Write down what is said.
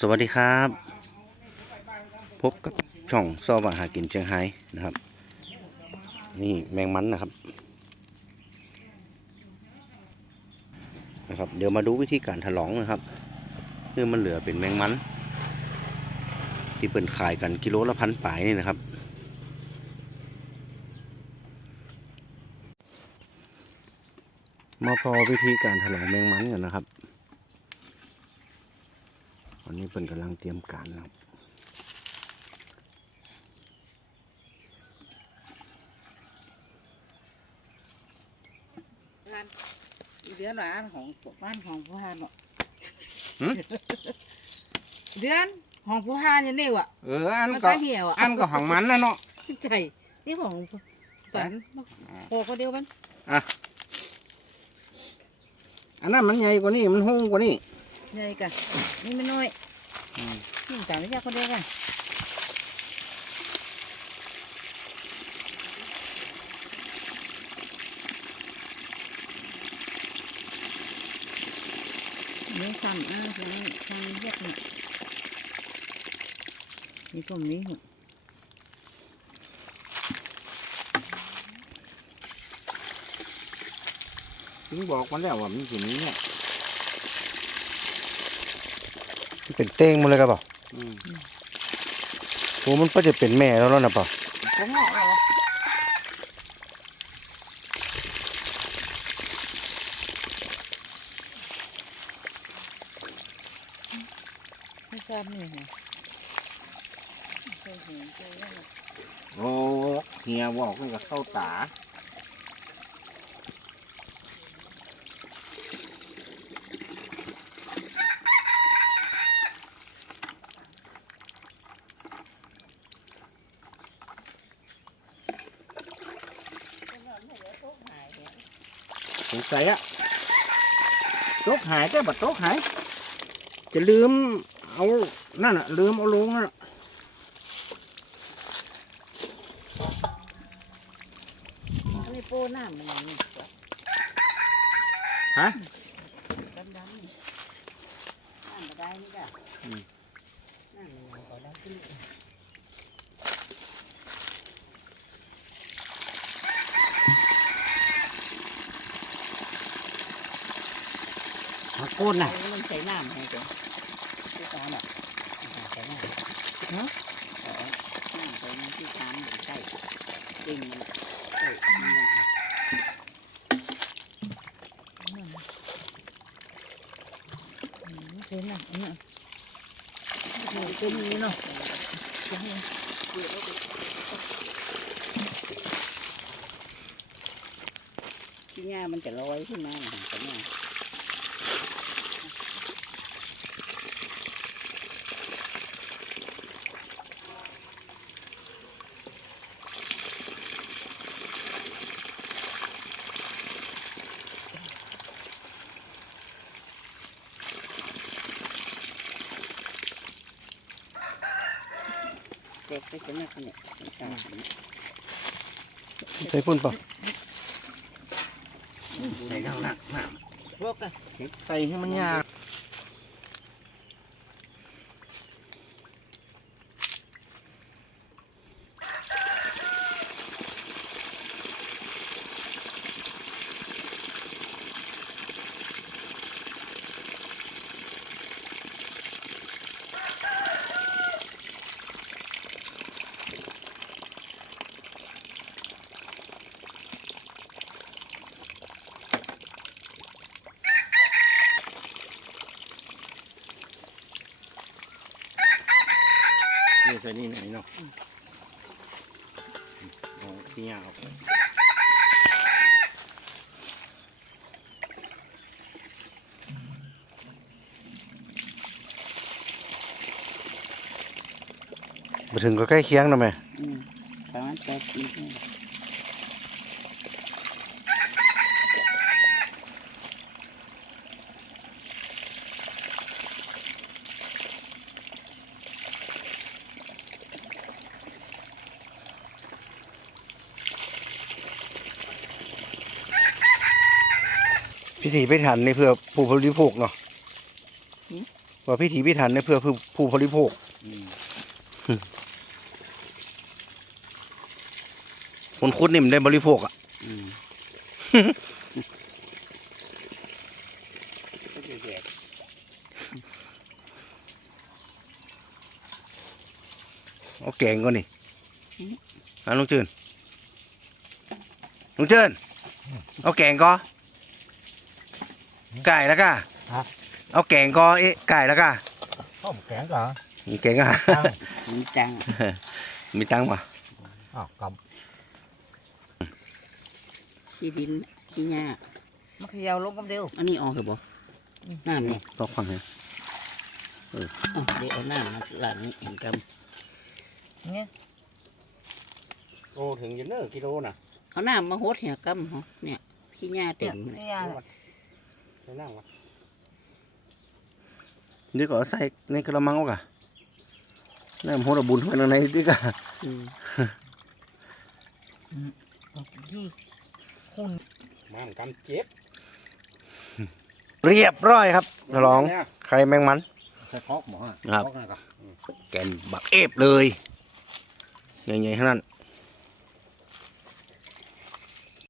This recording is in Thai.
สวัสดีครับ พบกับช่องซอว่าหากินเชียงไฮ้นะครับ นี่แมงมันนะครับนะครับ เดี๋ยวมาดูวิธีการถลองนะครับเรื่อมันเหลือเป็นแมงมัน ที่เปิ่นขายกันกิโลละพันปลายนี่นะครับ มาพอวิธีการถลองแมงมันกันนะครับ วันนี้เพิ่นกำลังเตรียมการนะครับบ้านเดือนหลานของบ้านของผู้ฮานเนาะเดือนของผู้ฮานเนี่ยเนี่ยวอะเอออันมันก็ตาเหี่ยวอะอันก็ของมันนะเนาะใช่นี่ของปันโคก็เดียวมันอันนั้นมันใหญ่กว่านี้มันหุ้งกว่านี้ ใหญ่กันนี่มันน้อยนี่ต่างนี่แค่คนเดียวกันนี่ซ้ำอะตรงนี้ทางแยกเนี่ยนี่ก็มีหมดถึงบอกมันแล้วว่ามันสินี้เนี่ย เป็นเต้งหมดเลยครับเปล่าอืมโอ้มันก็จะเป็นแม่แล้วแล้วนะเปล่าผมเหงาเหรอไม่ทราบนี่ค่ะไม่เคยเห็นตัวแรกโอ้เฮียบอกมันก็เข้าตา สงสัยอะโต๊ะหายแต่บัดโต๊ะหาย จะลืมเอานั่นอะลืมเอาลงนั่นอะอันนี้โป้หน้ามันอย่างนี้ฮะดำดำนี่หน้ามาได้นี่จ้ะอืมหน้ามันยังก็ได้ขึ้ นมาโกนน่ะ มันใส่น้ำให้จ้ะที่ตาน่ะใส่น้ำเนาะเออน้ำใส่น้ำที่ตามอยู่ใต้เองมันใส่มันเนี่ยใส่น้ำอันนั้นเป็นอย่างนี้เนาะที่หญ้ามันจะลอยขึ้นมาเห็นไหมเนี่ย กก็จะนักเนี่ยมันตาเนี่ยใส่พุ่นเปล่าใส่ยังหนักมากพวกอะใส่ให้มันยาก ใส่นี่ไหนเนาะเอาที่ยาวไปมาถึงก็ใกล้เคียงนะแม่อืมประมาณแปดปีนี่ พิธีไปทันนี่เพื่อผู้บริโภคเนาะว่าพิถีพิถันเนี่ยเพื่อผู้ผู้บริโภคอืมคนคุดนี่มันได้บริโภคอะอืมเอาแกงก่อนนี่อะลุงจืนลุงจืนเอาแกงก็ ไก่แล้วก็เอาแกงก็เอ๊ะไก่แล้วก็ต้มแกงก่อนมีแกงอะมีจังมีตังค์ป่ะอ้าวกขี้ดินขี้หญ้ามันขยาวลงกับเดียวอันนี้ออกเหรอบ่น้ำนี่ต้องฟังให้อ้าวเดี๋ยวเอาน้ำมาล้างนี่เห็นกเนี่ยโอ้ถึงยันเนอร์กิโลน่ะำเอาน้ำมาโหดเหี่ยกำเหรอเนี่ยขี้หญ้าเต็มเลยนี่ยาเนี่ย ไปนั่งวะเดี๋ยวก็เอาใส่ในกระมังเอากะน้ำโหระบุญไว้ในนี้กะอืมยี่คุณมันกันเจ็บ เรียบร้อยครับฉลองไข่แมงมันใส่คอกหมอครับคอกนั่นก็แกนบักเอฟเลยใหญ่ๆเท่านั้น